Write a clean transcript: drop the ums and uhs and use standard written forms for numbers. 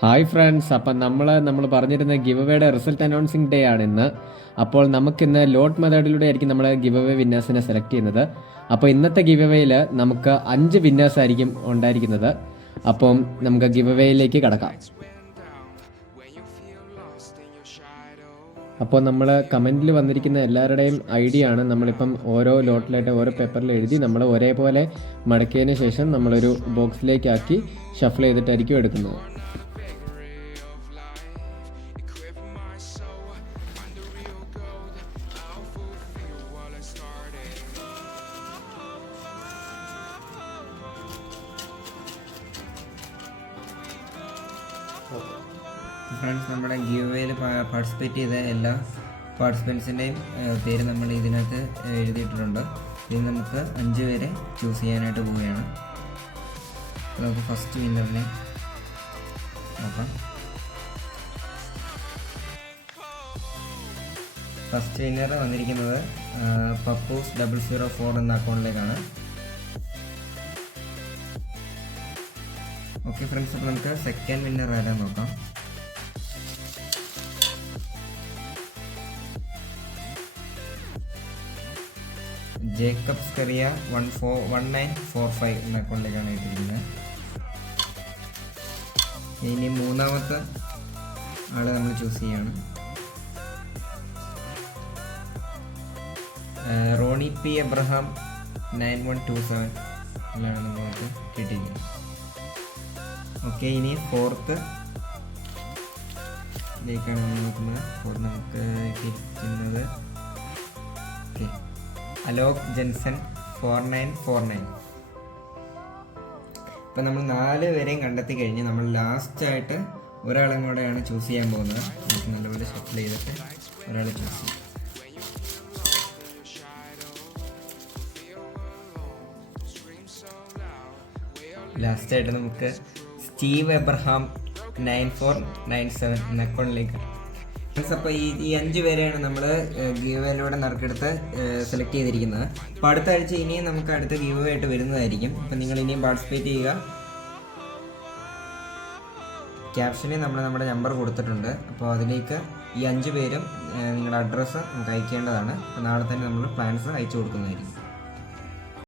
Hi friends, അപ്പം നമ്മൾ പറഞ്ഞിരുന്ന ഗിവ് അവേയുടെ റിസൾട്ട് അനൗൺസിങ് ഡേ ആണ് ഇന്ന്. അപ്പോൾ നമുക്കിന്ന് ലോട്ട് മെത്തേഡിലൂടെ ആയിരിക്കും നമ്മൾ ഗിവ് അവേ വിന്നേഴ്സിനെ സെലക്ട് ചെയ്യുന്നത്. അപ്പോൾ ഇന്നത്തെ ഗിവ് അവേയിൽ നമുക്ക് 5 വിന്നേഴ്സ് ആയിരിക്കും ഉണ്ടായിരിക്കുന്നത്. അപ്പം നമുക്ക് ഗിവ് അവേയിലേക്ക് കടക്കാം. അപ്പോൾ നമ്മൾ കമൻറ്റിൽ വന്നിരിക്കുന്ന എല്ലാവരുടെയും ഐഡിയ ആണ് നമ്മളിപ്പം ഓരോ ലോട്ടിലായിട്ട് ഓരോ പേപ്പറിൽ എഴുതി നമ്മൾ ഒരേപോലെ മടക്കിയതിന് ശേഷം നമ്മളൊരു ബോക്സിലേക്കാക്കി ഷഫിൾ ചെയ്തിട്ടായിരിക്കും എടുക്കുന്നത്. ഫ്രണ്ട്സ്, നമ്മുടെ ഗീവ് അവേയിൽ പാർട്ടിസിപ്പേറ്റ് ചെയ്ത എല്ലാ പാർട്ടിസിപ്പൻസിൻ്റെയും പേര് നമ്മൾ ഇതിനകത്ത് എഴുതിയിട്ടുണ്ട്. ഇതിൽ നമുക്ക് 5 പേരെ ചൂസ് ചെയ്യാനായിട്ട് പോവുകയാണ്. നമുക്ക് ഫസ്റ്റ് വിന്നറിനെ നോക്കാം. ഫസ്റ്റ് വിന്നർ വന്നിരിക്കുന്നത് പപ്പൂസ് 004 എന്ന അക്കൗണ്ടിലേക്കാണ്. ഓക്കെ ഫ്രണ്ട്സ്, അപ്പോൾ നമുക്ക് സെക്കൻഡ് വിന്നർ ആരാൻ നോക്കാം. ജേക്കബ് സ്കറിയ 1945 എന്ന അക്കൗണ്ടിലേക്കാണ് ഇട്ടിരിക്കുന്നത്. ഇനി മൂന്നാമത്തെ ആള് നമ്മൾ ചൂസ് ചെയ്യാണ്. റോണി പി എബ്രഹാം 9127 എന്നാണ് നമ്മൾക്ക് കിട്ടിയിരിക്കുന്നത്. ഓക്കെ, ഇനി ഫോർത്ത് ലേക്കാണ് നമ്മൾ നോക്കുന്നത്. ഫോർത്ത് നമുക്ക് കിട്ടുന്നത് ഓക്കെ അലോക് ജെൻസൺ 4949. ഇപ്പം നമ്മൾ 4 പേരെയും കണ്ടെത്തി കഴിഞ്ഞ് നമ്മൾ ലാസ്റ്റായിട്ട് ഒരാളും കൂടെയാണ് ചൂസ് ചെയ്യാൻ പോകുന്നത്. നമുക്ക് നല്ലപോലെ ഷഫിൾ ചെയ്തിട്ട് ഒരാളെ ചൂസ് ചെയ്യും. ലാസ്റ്റായിട്ട് നമുക്ക് സ്റ്റീവ് എബ്രഹാം 9497 എന്ന അക്കൗണ്ടിലേക്ക്. അപ്പോൾ ഈ 5 പേരെയാണ് നമ്മൾ ഗീവ് അവേയിലൂടെ നറുക്കെടുത്ത് സെലക്ട് ചെയ്തിരിക്കുന്നത്. അപ്പോൾ അടുത്ത ആഴ്ച ഇനിയും നമുക്ക് അടുത്ത ഗീവ് അവേ ആയിട്ട് വരുന്നതായിരിക്കും. അപ്പം നിങ്ങൾ ഇനിയും പാർട്ടിസിപ്പേറ്റ് ചെയ്യുക. ക്യാപ്ഷനിൽ നമ്മൾ നമ്മുടെ നമ്പർ കൊടുത്തിട്ടുണ്ട്. അപ്പോൾ അതിലേക്ക് ഈ 5 പേരും നിങ്ങളുടെ അഡ്രസ്സ് നമുക്ക് അയക്കേണ്ടതാണ്. അപ്പോൾ നാളെ തന്നെ നമ്മൾ പ്ലാൻസ് അയച്ചു കൊടുക്കുന്നതായിരിക്കും.